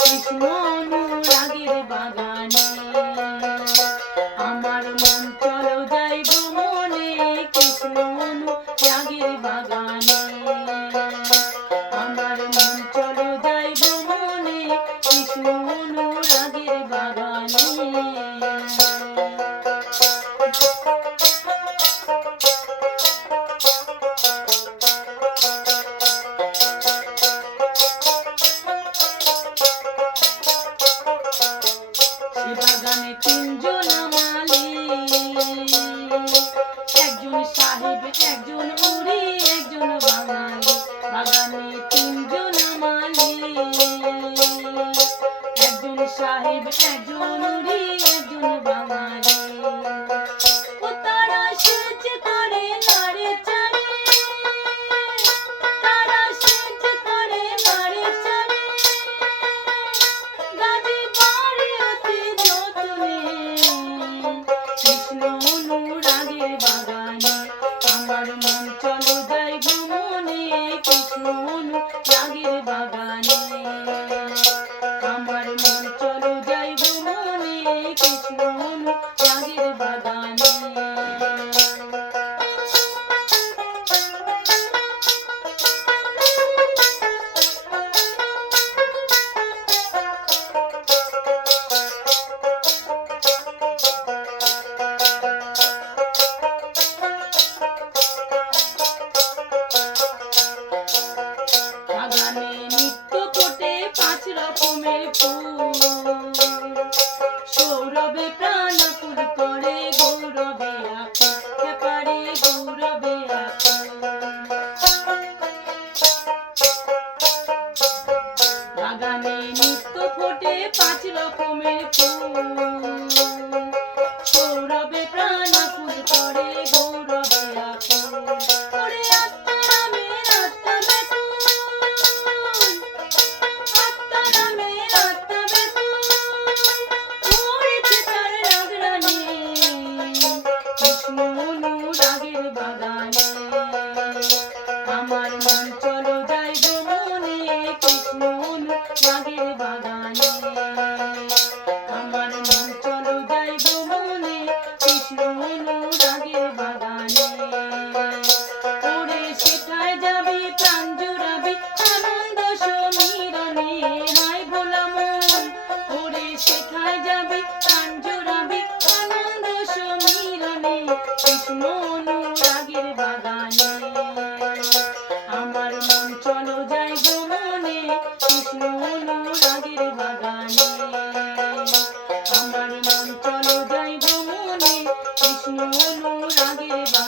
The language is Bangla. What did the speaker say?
কৃষ্ণ অনুরাগের বাগানে। আমার মন চলো যাই ভ্রমণে কৃষ্ণ অনুরাগের বাগানে। আমার মন চলো যাই ভ্রমণে কৃষ্ণ অনুরাগের বাগানে। সে বাগানে তিনজন মালি, একজন সাহেব, একজন উড়ি, একজন বাঙালি। বাগানে তিনজন মালি, একজন সাহেব, একজন উড়ি, একজন বাঙালি। ও তারা সেচ করে নাড়ে চাড়ে, তারা সেচ করে নাড়ে চাড়ে, গাছে বাড়ি অতি যত্নে কৃষ্ণ অনুরাগের বাগানে। আমার মন চলো যাই ভ্রমণে কৃষ্ণ অনুরাগের বাগানে। আমার মন চলো যাই ভ্রমণে কৃষ্ণ অনুরাগের বাগানে। বাগানে নিত্য ফোটে 5 রকমের ফুল, সৌরভে প্রাণ আকুল করে গৌরবে আকুল পারে গৌরবে আকুল। বাগানে নিত্য ফোটে 5 রকমের ফুল, সৌরভে প্রাণ আকুল করে গৌরবে আকুল। ওরে আত্মারামের আত্মা ব্যাকুল, আত্মারামের আত্মা ব্যাকুল, ধরেছে তার রাগরানি কৃষ্ণ অনুরাগের বাগানে। আমার মন চলো যাই ভ্রমণে কৃষ্ণ অনুরাগের বাগানে। আমার মন চলো যাই ভ্রমণে কৃষ্ণ অনুরাগের বাগানে। ওরে সেথায় যাবি প্রাণ জুড়াবি আনন্দ সমীরণে, হায় ভোলা মন। ওরে সেথায় যাবি প্রাণ জুড়াবি আনন্দ সমীরণে কৃষ্ণ অনুরাগের বাগানে। আমার মন চলো যাই ভ্রমণে কৃষ্ণ অনুরাগের বাগানে। আমার মন চলো যাই ভ্রমণে কৃষ্ণ অনুরাগের বাগানে।